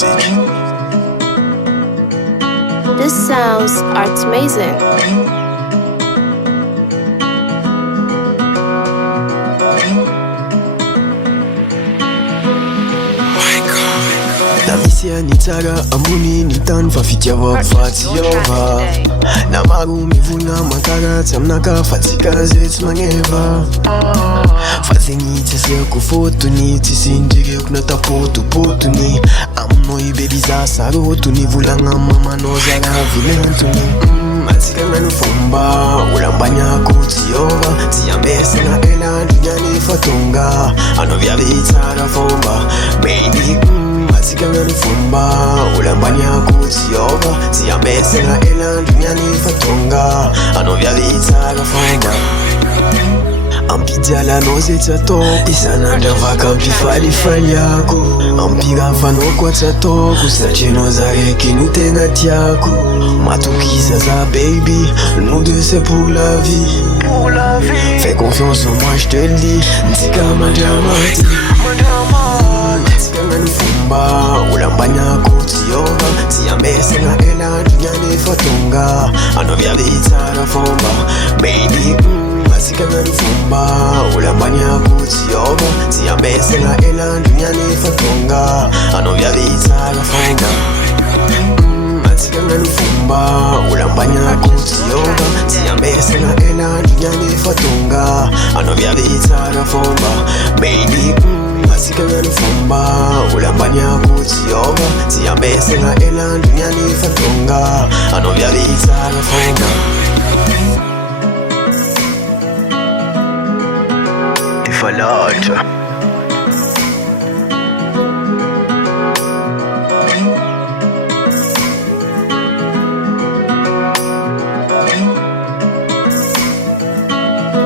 music. This sounds art amazing. Na misia nitsaga amuni nitan fafitiava fatiova na maru mivuna makaga tsamnaka fatsika zetsy magneva fazegny tsy asiako fotony tsy sindririako natapotopotony aminao i bebi za sarotony volagna mamanao zara vilentony atsika gnano fomba olo ambaniako tsiova tsy ambesagna elandrignany fa tonga anao viavy tsara fomba baby atsika gnano fomba olo ambaniako tsiova tsy ambesagna elandrignany fa tonga anao viavy tsara fomba ampidialanao zay tsy ataoko isan'andro avaka ampifalifaliako ampirafanao koa tsy ataoko satria anao za raiky no tegna tiako matokiza za baby nous deux c'est pour la vie fais confiance en moi je te le dis ntsika mandramati atsika gnano fomba olo ambaniako tsiova tsy ambesagna elandrignany fa tonga anao viavy tsara fomba baby atsika gnano fomba olo ambaniako tsiova tsy ambesagna elandrignany fa tonga anao viavy tsara fomba atsika gnano fomba olo ambaniako tsiova tsy ambesagna elandrignany fa tonga anao viavy tsara fomba baby atsika gnano fomba olo ambaniako tsiova tsy ambesagna elandrignany fa tonga anao viavy tsara fomba Fallout.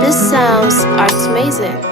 This sounds art amazing.